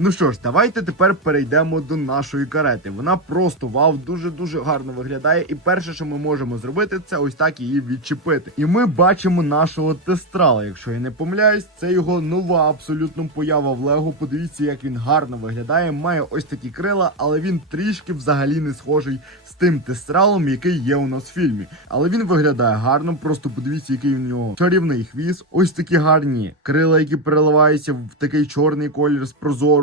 Ну що ж, давайте тепер перейдемо до нашої карети. Вона просто вау, дуже дуже гарно виглядає. І перше, що ми можемо зробити, це ось так її відчепити. І ми бачимо нашого тестрала. Якщо я не помиляюсь, це його нова абсолютно поява в Лего. Подивіться, як він гарно виглядає. Має ось такі крила, але він трішки взагалі не схожий з тим тестралом, який є у нас в фільмі. Але він виглядає гарно. Просто подивіться, який в нього чарівний хвіст. Ось такі гарні крила, які переливаються в такий чорний колір з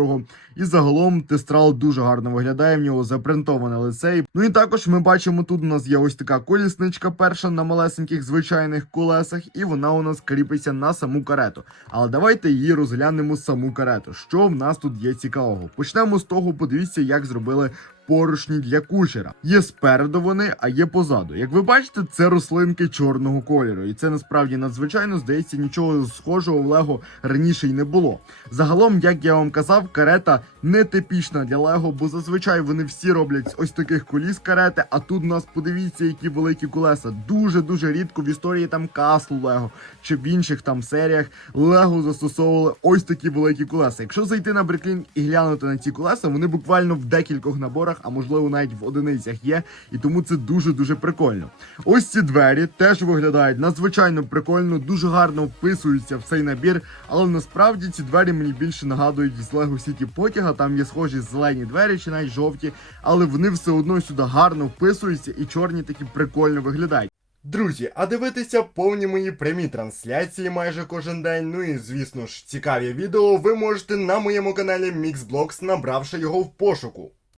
прозорого. І загалом тестрал дуже гарно виглядає. В нього запринтоване лице. Ну і також ми бачимо, тут у нас є ось така колісничка перша на малесеньких звичайних колесах, і вона у нас кріпиться на саму карету. Але давайте її розглянемо саму карету. Що в нас тут є цікавого? Почнемо з того, подивіться, як зробили. Поручні для кучера. Є спереду вони, а є позаду. Як ви бачите, це рослинки чорного кольору, і це насправді надзвичайно здається, нічого схожого в Лего раніше й не було. Загалом, як я вам казав, карета не типічна для Лего, бо зазвичай вони всі роблять ось таких коліс карети. А тут у нас подивіться, які великі колеса. Дуже дуже рідко в історії там Каслу Лего чи в інших там серіях Лего застосовували ось такі великі колеса. Якщо зайти на Бреклін і глянути на ці колеса, вони буквально в декількох наборах, а можливо навіть в одиницях є, і тому це дуже дуже прикольно. Ось ці двері теж виглядають надзвичайно прикольно, дуже гарно вписуються в цей набір, але насправді ці двері мені більше нагадують з Lego City потяга. Там є схожі зелені двері чи навіть жовті, але вони все одно сюди гарно вписуються і чорні такі прикольно виглядають. Друзі, а дивитися повні мої прямі трансляції майже кожен день. Ну і звісно ж, цікаві відео ви можете на моєму каналі Mixblocks, набравши його в пошуку.